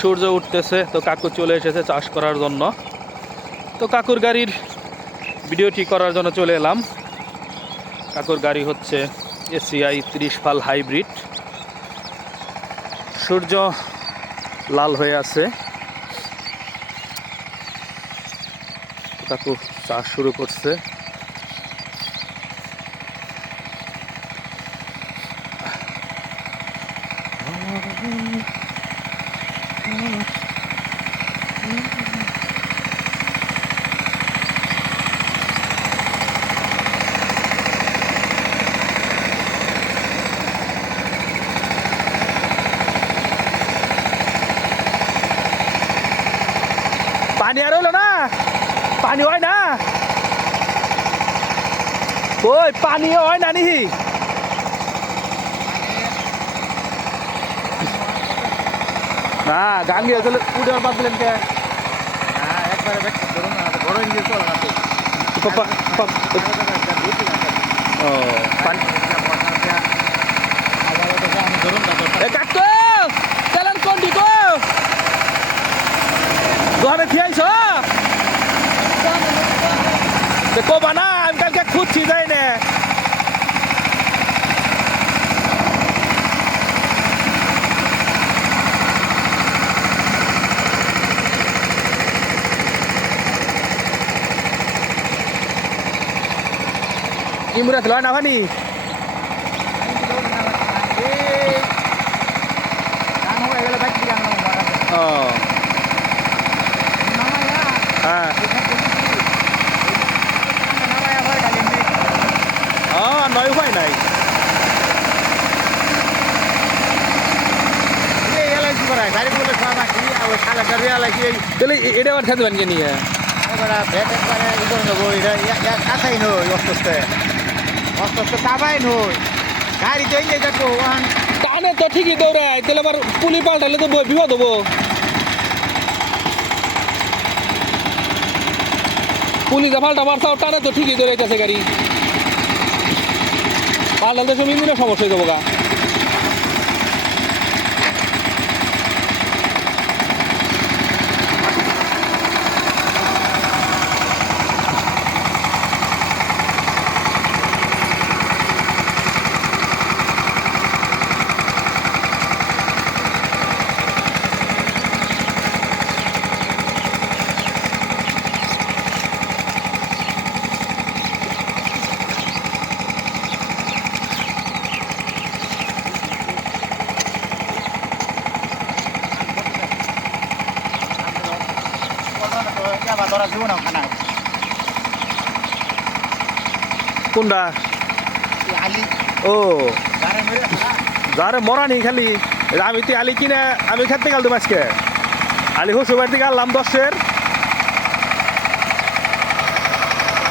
সূর্য উঠতেছে, তো কাকু চলে এসেছে চাষ করার জন্য। তো কাকুর গাড়ির ভিডিওটি করার জন্য চলে এলাম। কাকুর গাড়ি হচ্ছে এসিআই ত্রিশ ফাল হাইব্রিড সূর্য লাল হয়ে আছে। কাকু চাষ শুরু করছে। পানি আর হইল না পানি হয় না কই পানি হয় না নি না গান গিয়ে তাহলে উঠে বাদ দিলেন কে? হ্যাঁ, একবারে ব্যাখ্যা করুন না, বড় ইঞ্জিন চলে না ও পানি ঘরে খেয়েছ দেখো বানা আমি কালকে খুঁজছি যাই না। ইমরাত লয় না ভানি ও হ্যাঁ ও নয় উপায় নাই তাহলে এটা আবার খেতে পারেন নিয়ে গাড়ি তো এই দেখো ওখান টানে তো ঠিকই দৌড়ায়, তাহলে আবার পুলি পাল্টালে তো বিপদ হব। পুলি যা পাল্টা মারছাও টানে তো ঠিকই দৌড়াইতেছে গাড়ি। পাল্টালতে সব ইঞ্জিনের সমস্যা হয়ে যাব গা। কোনটা? ও। যারে মরা নেই খালি। আমি তো আলি কিনে আমি খেতে গেল তো আলি হুসু বাড়ি থেকে আনলাম দশের।